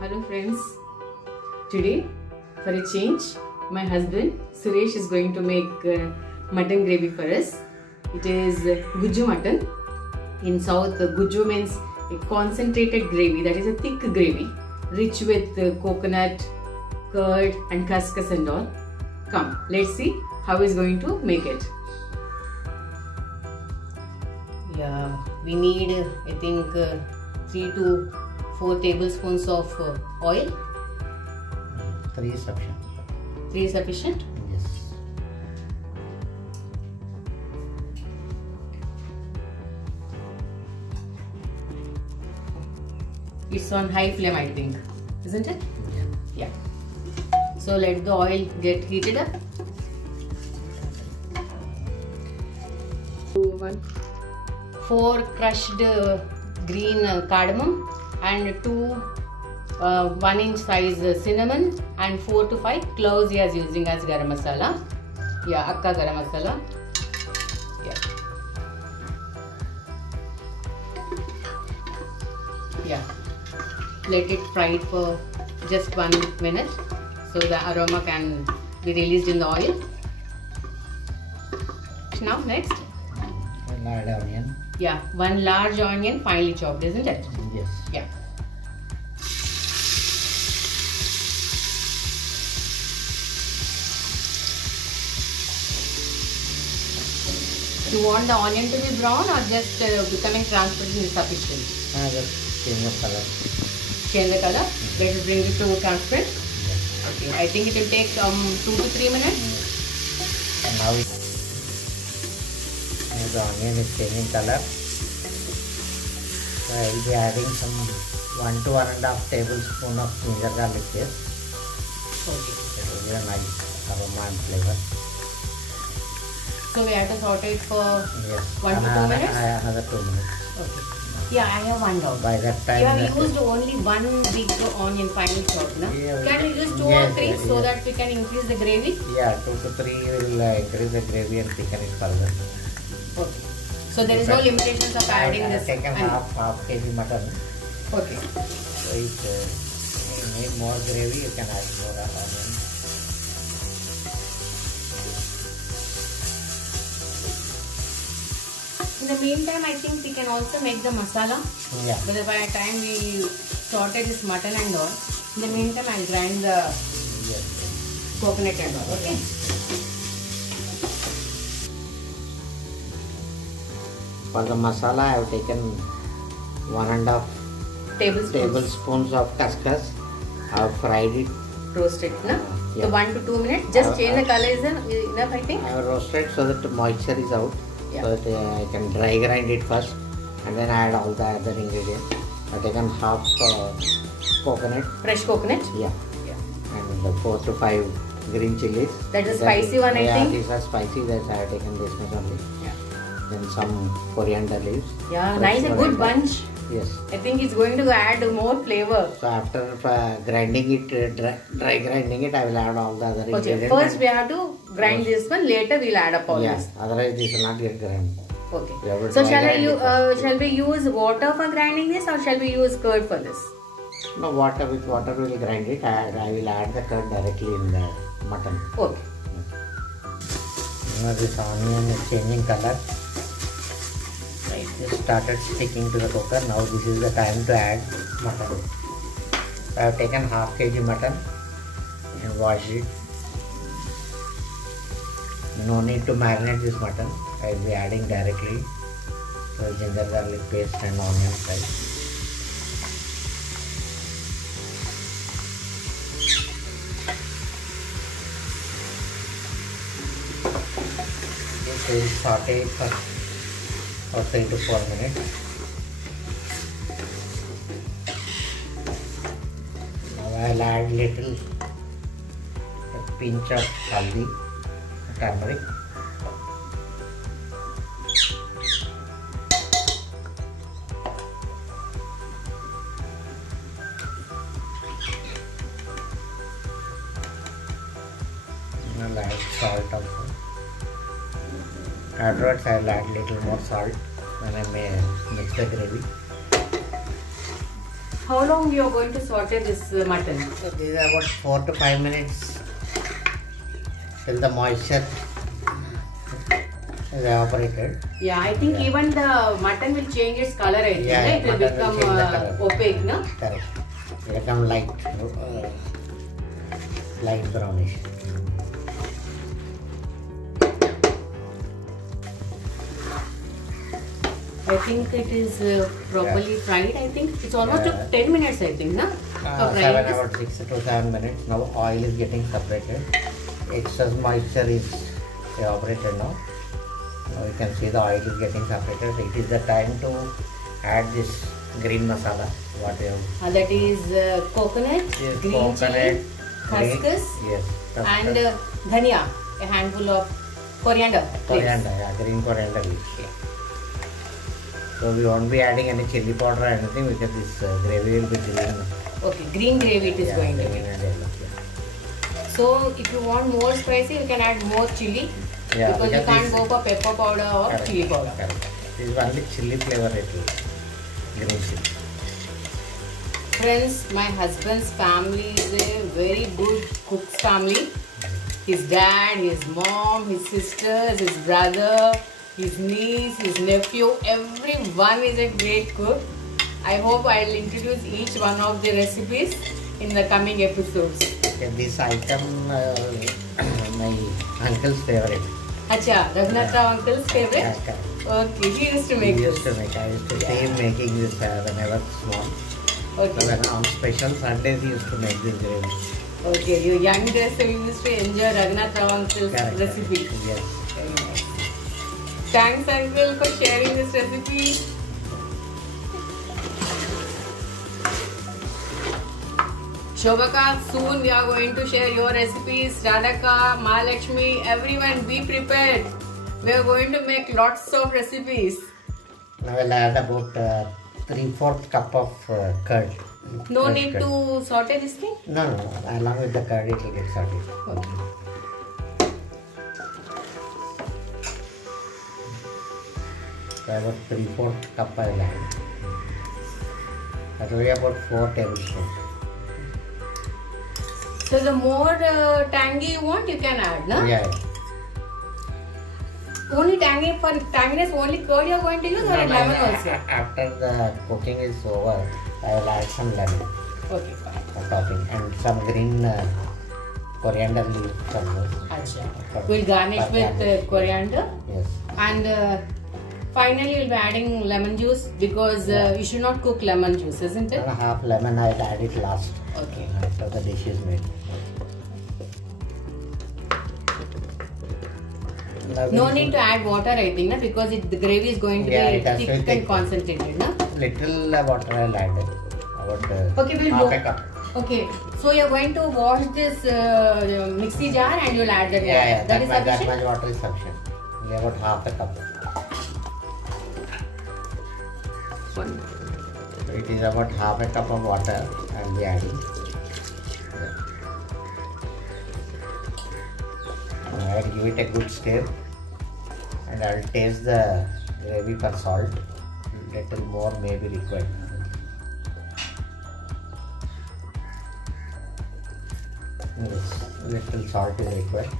Hello friends, today for a change my husband Suresh is going to make mutton gravy for us. It is Gujju mutton. In South, Gujju means a concentrated gravy, that is a thick gravy rich with coconut, curd and khaskhas and all. Come, let's see how he's going to make it. Yeah, we need I think 3 to 4 tablespoons of oil. 3 is sufficient. 3 is sufficient? Yes. It's on high flame, I think, isn't it? Yeah. Yeah. So let the oil get heated up. 4 crushed green cardamom and 2 1-inch size cinnamon and 4 to 5 cloves he is using as garam masala. Yeah, akka garam masala. Yeah. Yeah. Let it fry for just 1 minute so the aroma can be released in the oil. Now next. A large onion. Yeah, 1 large onion finely chopped, isn't it? Yes. Yeah. You want the onion to be brown or just becoming transparent is sufficient? Just change the color. Change the color? Let it bring it to transparent? Yes. Okay, I think it will take 2 to 3 minutes. And now the onion is changing color. So I will be adding some 1 to 1.5 tablespoon of ginger garlic paste. Okay. It will be a nice aroma and flavor. So we have to saute it for Yes. 1 to 2 minutes? Another 2 minutes. Okay. Yeah, I have one doubt. By that time, You have used only 1 big onion finely chopped, no? Yeah, Can we use 2 or yes, 3 yes, so yes. that we can increase the gravy? Yeah, 2 to 3 will increase the gravy and thicken it further. Okay. So there is no limitations of adding I have this. taken half kg mutton. Okay. So if you need more gravy, you can add more onion. In the meantime, I think we can also make the masala. Yeah. But by the time we sorted this mutton and all, in the meantime I'll grind the Yes. coconut and all. Okay. For the masala, I have taken 1.5 tablespoons of khaskhas. I have fried it. Roasted, no? Yeah. So 1 to 2 minutes. Just change the color is enough, I think. I have roasted so that the moisture is out. Yeah. So that I can dry grind it first and then add all the other ingredients. I have taken half coconut. Fresh coconut. Yeah. Yeah. And the 4 to 5 green chilies. That is spicy one, I think. Yeah, these are spicy. That's I have taken this much only. Yeah. Then some coriander leaves. Yeah, Fresh nice, a good coriander. bunch. Yes. I think it's going to add more flavor. So after grinding it, dry grinding it, I will add all the other Okay, ingredients. first we have to grind this one. Later we'll add up all Yeah, this. otherwise this will not get grind. Okay. We have to So dry grind it first. shall we use water for grinding this or shall we use curd for this? No, with water we will grind it. I will add the curd directly in the mutton. Okay. Now this onion is changing color. Right. It started sticking to the cooker. Now this is the time to add mutton. I have taken half kg mutton and washed it. No need to marinate this mutton. I will be adding directly. So ginger garlic paste and onion fry. This will saute for 3 to 4 minutes. Now I will add a pinch of haldi, turmeric. I will add salt also. Afterwards I will add little more salt when I may mix the gravy. How long you are going to saute this mutton? So this is about 4 to 5 minutes till the moisture is evaporated. Yeah, I think even the mutton will change its color. I think it will become opaque, no? Correct. It will become light brownish. I think it is properly fried. I think it's almost took 10 minutes. I think, no? 6 to 7 minutes. Now oil is getting separated. Excess moisture is evaporated now. Now you can see the oil is getting separated. It is the time to add this green masala. What you have? That is coconut, green chili, khaskhas, and dhania, a handful of coriander. Coriander, green coriander leaves. Yeah. So we won't be adding any chili powder or anything because this gravy will be green. Okay, green gravy it is going to be. So if you want more spicy, you can add more chili. Yeah, because you can't go for pepper powder or chili powder. This is only chili flavor it will. Green chili. Friends, my husband's family is a very good cook's family. His dad, his mom, his sisters, his brother, his niece, his nephew, everyone is a great cook. I hope I will introduce each one of the recipes in the coming episodes. Okay, this item my uncle's favorite. Acha, Raghunath Rao uncle's favorite? Yeah, okay, he used to make this. I used to see him making this whenever small. Okay. So when on special Sundays he used to make this gravy. Okay, you young days so you used to enjoy Raghunath Rao uncle's recipe. Yes. Very nice. Thanks uncle for sharing this recipe. Shobhaka, soon we are going to share your recipes. Radhaka, Mahalakshmi, everyone be prepared. We are going to make lots of recipes. Now we'll add about 3/4 cup of curd. No need to saute this thing? No. Along with the curd it will get sauteed. Okay. So about 3/4 cup I will add. That will be about 4 tablespoons. So the more tangy you want, you can add, no? Yeah. Only tangy, for tanginess, only curd you are going to use or lemon also? After the cooking is over, I will add some lemon. Okay, fine. For topping and some green coriander leaves. Achha. We'll garnish with coriander. Yes. And finally, you'll be adding lemon juice because you should not cook lemon juice, isn't it? Half lemon, I will add it last. Okay. After the dish is made. No need to add water, I think, na? Because the gravy is going to be thick and concentrated. Na? Little water I will add. About half a cup. Okay, so you are going to wash this mixie jar and you will add that water. Yeah, that is sufficient? that much water is sufficient. About half a cup. So it is about half a cup of water I will be adding. I will give it a good stir and I will taste the gravy for salt. Little more may be required. Yes, little salt is required.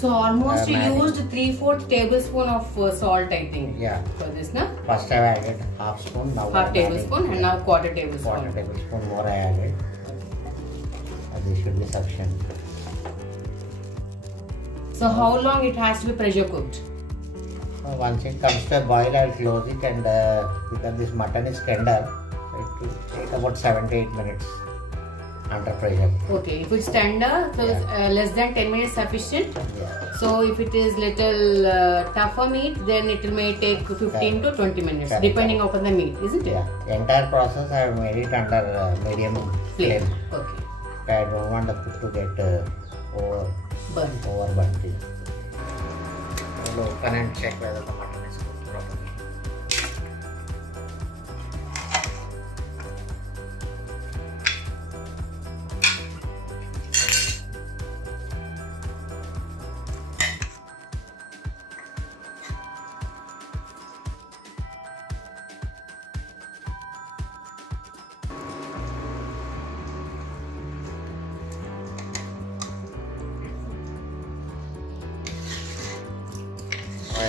So almost you used 3/4 tablespoon of salt, I think. Yeah. For this, na? First I added half spoon. Now half tablespoon and now quarter tablespoon. Quarter tablespoon more I added. This should be sufficient. So how long it has to be pressure cooked? Once it comes to a boil, I will close it and because this mutton is tender, it will take about 7 to 8 minutes under pressure. Okay, if it's tender, so less than 10 minutes sufficient. Yeah. So if it is little tougher meat, then it may take 15 to 20 minutes, depending upon the meat, isn't it? Yeah. The entire process I have made it under medium flame. Okay. I don't want the food to get overburnt. I will open and check whether the mutton is cooked properly.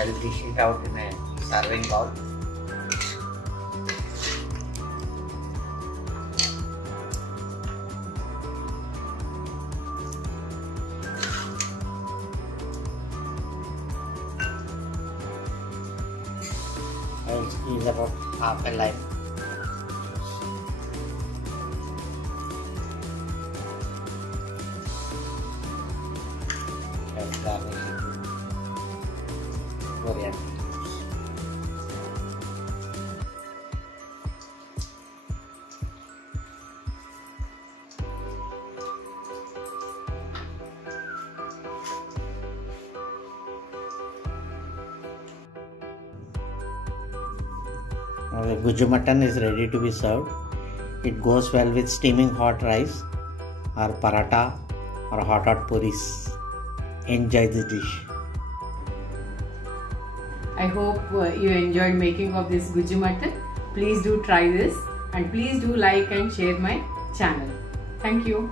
I'll dish it out in a serving bowl. I'll squeeze about half a lime. And garnish it with coriander. Now the Guju mutton is ready to be served. It goes well with steaming hot rice or paratha or hot puris. Enjoy the dish. I hope you enjoyed making of this Guju mutton. Please do try this and please do like and share my channel. Thank you.